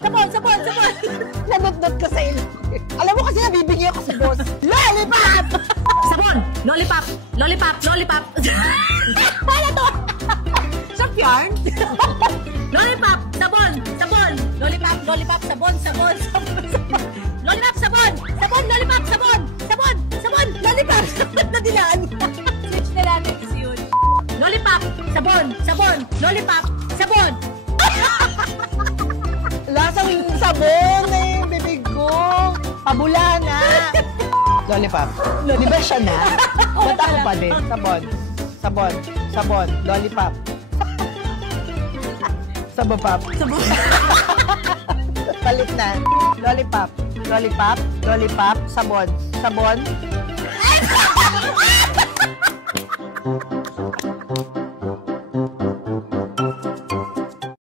Sabon, sabon, sabon. Nanot-not ko sa ilong. Alam mo kasi nabibigyan ko sa boss. Lollipop! Sabon, lollipop, lollipop, lollipop. Paano to? Shop yarn? Lollipop, sabon, sabon. Lollipop, lollipop, sabon, sabon, sabon, sabon. Lollipop, sabon, sabon, lollipop, sabon, sabon, sabon, lollipop, sabon na dilaan. Switch na natin kasi yun. Lollipop, sabon, sabon, lollipop, sabon. Lasang yung sabon eh, bibig ko. Pabula na. Lollipop. Di ba siya na? Ba't ako pa din? Sabon. Sabon. Sabon. Lollipop. Sabopop. Sabon. Palit na. Lollipop. Lollipop. Lollipop. Sabon. Sabon.